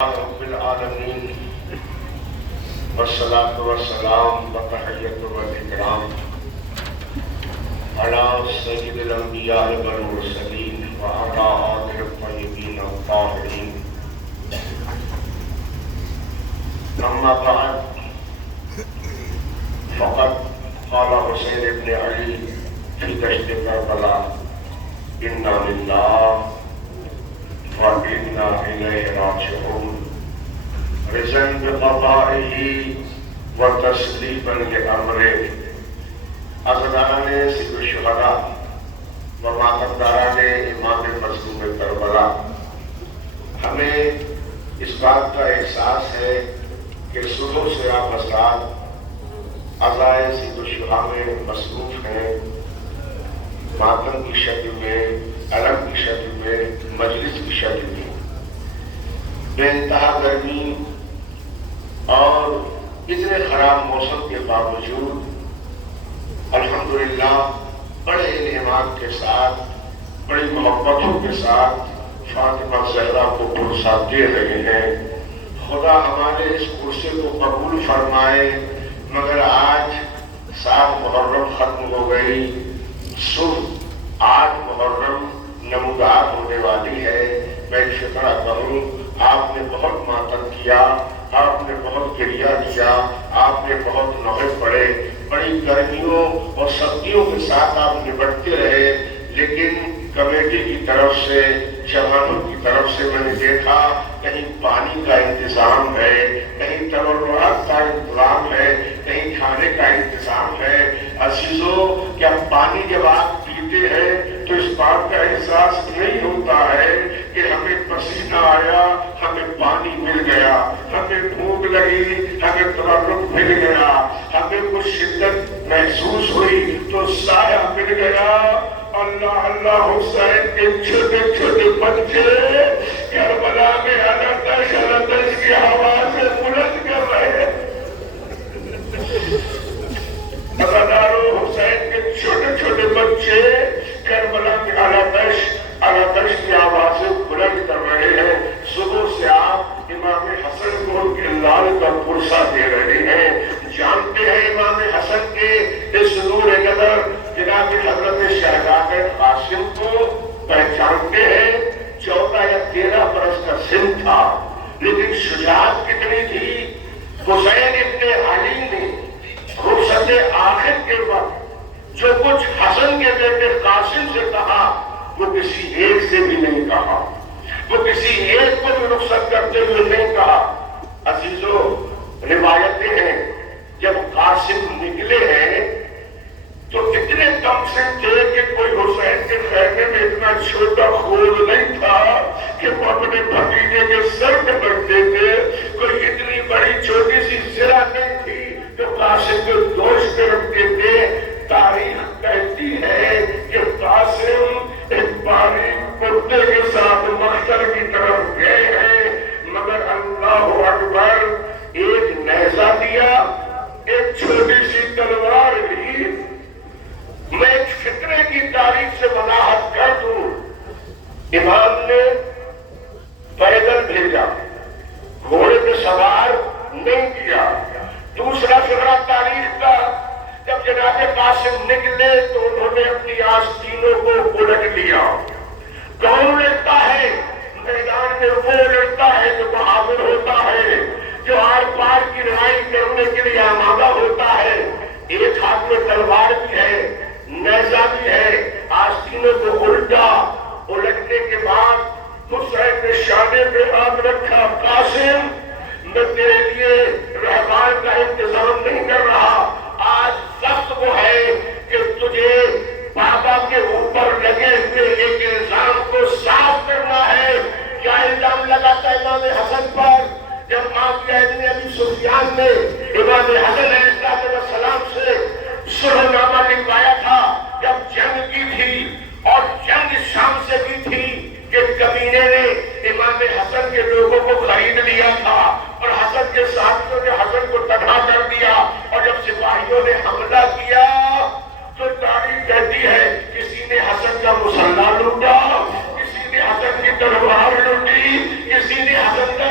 رب العالمین والصلاة والسلام وتحیۃ والاکرام علی سید الانبیاء والمرسلین وعلی آلہ الطیبین الطاہرین اما بعد فقد قال حسین ابن علی فی دشت کربلا انا للہ وَإِنَّا إِلَيْهِ رَاجِعُونَ رضا بقضائه وتسلیما لأمره عزاداران سید الشہداء و ماتمداران امام مظلوم کربلا، ہمیں اس بات کا احساس ہے کہ صبح سے آپ حضرات عزائے سید الشہداء میں مصروف ہیں، ماتم کی شکل میں، علم کی شکل میں، مجلس کی شکل میں، بے انتہا گرمی اور اتنے خراب موسم کے باوجود الحمدللہ بڑے انعامات کے ساتھ، بڑی محبتوں کے ساتھ فاطمہ زہرا کو پرسہ دے رہے ہیں۔ خدا ہمارے اس پرسے کو قبول فرمائے۔ مگر آج 7 محرم ختم ہو گئی، صبح 8 محرم نمودار ہونے والی ہے۔ میں شکر کروں، آپ نے بہت ماتم کیا، آپ نے بہت گریہ کیا، آپ نے بہت نوحے پڑے، بڑی گرمیوں اور سردیوں کے ساتھ آپ نپٹتے رہے، لیکن کمیٹی کی طرف سے، جوانوں کی طرف سے میں نے دیکھا کہیں پانی کا انتظام ہے، کہیں تبرعات کا انتظام ہے، کہیں کھانے کا انتظام ہے۔ عزیزو، کیا پانی جب آپ پیتے ہیں تو اس بات کا احساس نہیں ہوتا ہے کہ ہمیں پسینہ آیا، ہمیں پانی مل گیا، ہمیں بھوک لگی، ہمیں تبرک مل گیا، ہمیں کچھ شدت محسوس ہوئی تو سایہ مل گیا۔ اللہ اللہ، حسین کے چھوٹے چھوٹے بچے کربلا میں التش التش کی آواز سے بلند کر رہے ہیں۔ عزادارو، حسین کے چھوٹے چھوٹے بچے کربلا میں التش التش کی آواز سے بلند کر رہے ہیں۔ صبح سے آپ امام حسن کو ان کے لال کا پرسہ دے رہے ہیں۔ جانتے ہیں امام حسن کے اس نور قدر جناب حضرت شہزاد قاسم کو پہچانتے ہیں۔ 14 یا 13 برس کا سن تھا، لیکن شجاعت کتنی تھی۔ حسین ابن علی نے رخصت آخر کے وقت جو کچھ حسن کے بیٹے قاسم سے کہا، وہ کسی ایک سے بھی نہیں کہا، وہ کسی ایک کو بھی رخصت کرتے ہوئے نہیں کہا۔ عزیزو، روایتیں ہیں جب قاسم نکلے ہیں تو اتنے کم سے تھے کہ کوئی حسین کے خیمے میں اتنا چھوٹا خود نہیں تھا کہ وہ اپنے بھتیجے کے سر پہ رکھتے تھے، کوئی اتنی بڑی چھوٹی سی زرہ نہیں تھی جو قاسم کے دوش پہ رکھتے تھے۔ تاریخ کہتی ہے کہ قاسم ایک باریک کرتے کے ساتھ مختر کی طرف گئے ہیں، مگر اللہ اکبر، ایک نیزہ دیا، ایک چھوٹی سی تلوار لی۔ میں ایک فطرے کی تاریخ سے وضاحت کر دوں، امام نے پیدل بھیجا، گھوڑے پہ سوار نہیں کیا۔ دوسرا فقرہ تاریخ کا، جب جناب قاسم نکلے تو انہوں نے اپنی آستینوں کو الٹ لیا۔ کون لڑتا ہے میدان میں؟ وہ لڑتا ہے جو بہادر ہوتا ہے، جو آر پار کی لڑائی کرنے کے لیے آمادہ ہوتا ہے۔ ایک ہاتھ میں تلوار بھی ہے، نیزہ بھی ہے، آستینوں کو الٹا۔ الٹنے کے بعد حسین نے شانے پہ ہاتھ رکھا، قاسم، میں تیرے لیے رہبان کا انتظام نہیں کر رہا، آج وقت وہ ہے کہ تجھے بابا کے اوپر لگے ہوئے ایک الزام کو صاف کرنا ہے۔ کیا الزام لگا تھا امام حسن پر؟ جب معاویہ ابن ابی سفیان نے امام حسن علیہ السلام سے صلح نامہ لکھوایا تھا، جب جنگ کی تھی اور جنگ شام سے بھی تھی کہ کمینے نے امام حسن کے لوگوں کو خرید لیا تھا اور حسن کے ساتھیوں نے حسن کو تنہا کر دیا، اور جب سپاہیوں نے حملہ کیا تو تاریخ کہتی ہے کسی نے حسن کا مسلح لوٹا، کسی نے حسن کی تلوار لوٹی، کسی نے حسن کا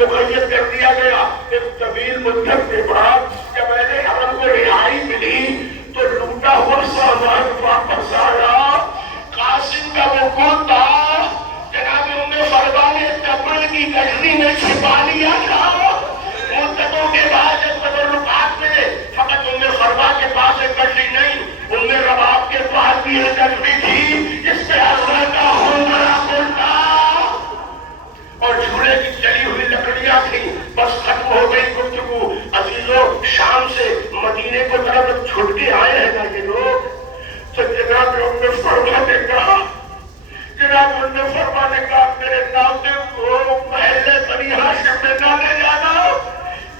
مقید کر دیا گیا. ایک طویل مدت کے بعد جب اہل حرم کو رہائی ملی تو لوٹا ہوا سامان واپس آیا. قاسم کا وقوع تھا. جناب ام فروا نے کپڑے کی گٹھری میں چھپا لیا تھا. مدتوں کے بعد جب تبرکات میں فقط ام فروا کے پاس ایک گٹھری نہیں، ام رباب کے پاس بھی ایک گٹھری تھی جس پہ حضرت کا ہنگرا بولتا اور جھولے کی جلی ہوئی لکڑیاں تھیں. بس ختم ہو گئی گفتگو. عزیزوں، شام سے مدینے کو طرف چھٹ کے آئے ہیں نا یہ لوگ. تو جناب ام فروا نے کہا، جناب ام فروا نے کہا میرے ناظم کو محلے بنی ہاشم میں نہ لے جانا.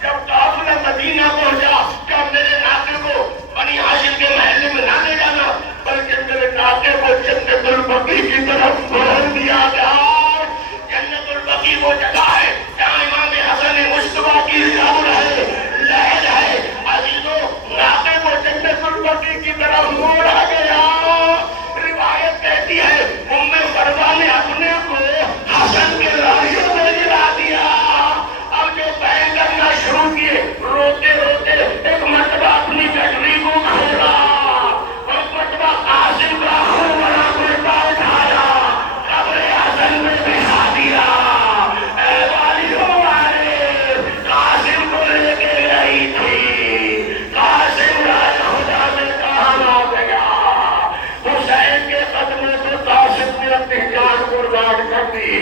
جب قافلہ مدینہ پہنچا کیا میرے ناظم کو بنی ہاشم کے محلے میں نہ لے جانا بلکہ میرے ناظم کو جنت البقیع کی طرف بھیج دیا جائے. جنت البقیع وہ جگہ ہے جہاں امام حسن مصطفیٰ کی رحل ہے. عزیزوں، ناظم کو جنت البقیع کی طرف موڑا گیا. روایت کہتی ہے ام فروا نے اپنے کو حسن کے لاشوں میں گرا دیا. اب جو بیان کرنا شروع کیے روتے روتے ایک مرتبہ اپنی گٹری کو کھولا. ایک مرتبہ قاسم کا خون بنا کرتا اٹھایا، قبر حسن میں بٹھا دیا. اے والیوں والے، قاسم کو لے کے گئی تھی. قاسم راج خدا میں کہاں آ گیا؟ حسین کے قدموں پر قاسم نے اپنی جان قربان کر دی.